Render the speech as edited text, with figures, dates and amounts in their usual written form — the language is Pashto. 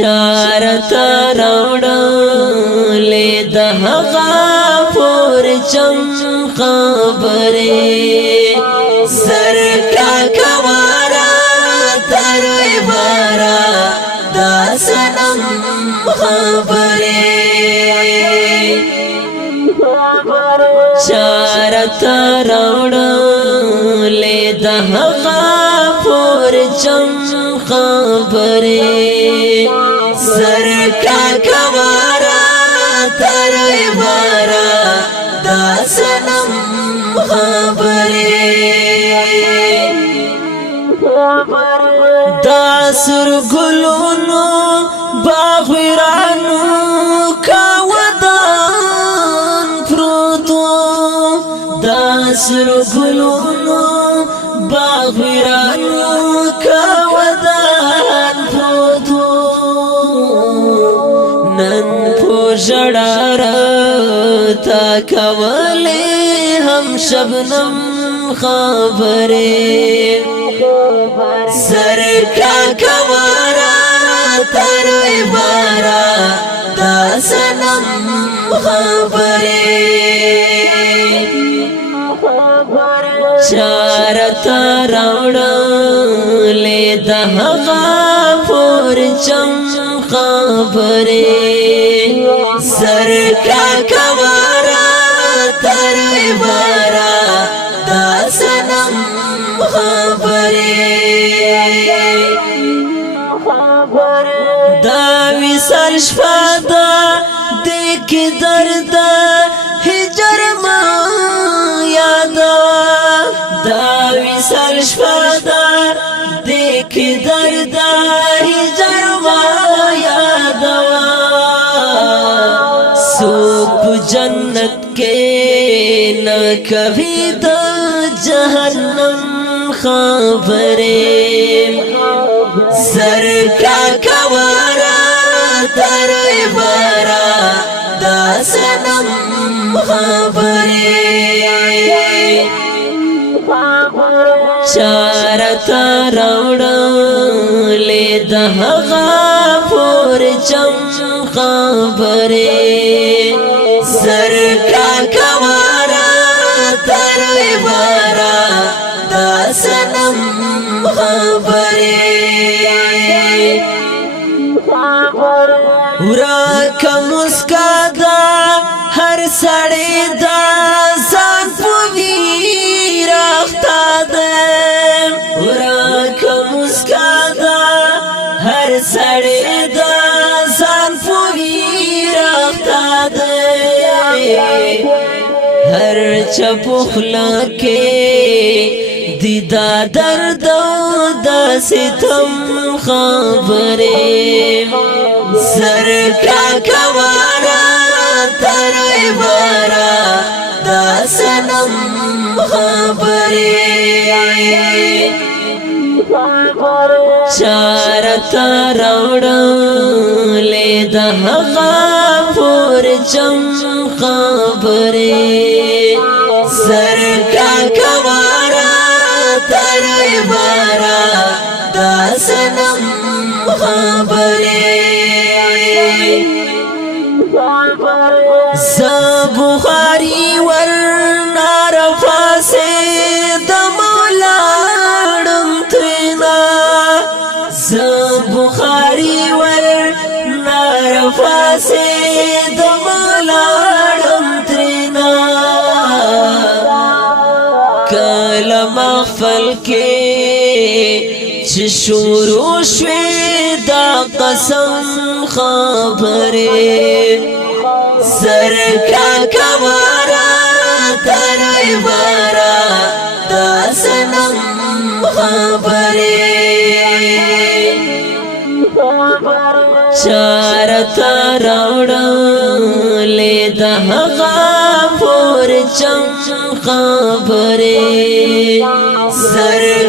چارتا راوڑلے دا غافور چم خبرے سر کا کوارا تروی بارا دا سنم خبرے چارتا راوڑلے دا غافور چم خبرے سر کا کوارا تروی بارا دا سنم خبرے دا سر گلونو باغویرانو کا ودان پروتو دا سر گلونو باغویرانو کا ودان پروتو نن پو جڑارا تا کولی ہم شبنم خبرے سر کا کوارا تروی بارا دا سنم خبرے چارتا راوڑلے دا غافور چم خبرے سر کا کوارا تروی بارا دا سنم خبرے دا وصال شفادا دیکھ درد ہجر ما یادا دا وصال شفادا دیکھ درد ہجر ما یادا سوپ جنت کے نہ کبھی دا جہنم خبرے سر کا کوارا تروی بارا دا سنم خبرے چارتا راوڑلے دا غافور چم خبرے سر کا کوارا تروی بارا دا سنم خبرے ورا کا مسکا دا ہر سڑے دا زان پوی رختا دے ورا کا مسکا دا ہر سڑے دا زان پوی رختا دے ہر چپخلا کے دیدا درد دا ستم خبرے سر کا کوارا تروی بارا دا سنم خبرے چارتا راوڑلے دا غافور چم خبرے سر کا کوارا تروی بارا دا سنم خبرے بخاری ورنا رفا سے دمولارم ترینا بخاری ورنا رفا سے دمولارم ترینا کل مغفل کے شروع شوی دا قسم خبرے سر کا کوارا تروی بارا دا سنم خبرے چارتا راوڑلے دا غافور چم خبرے سر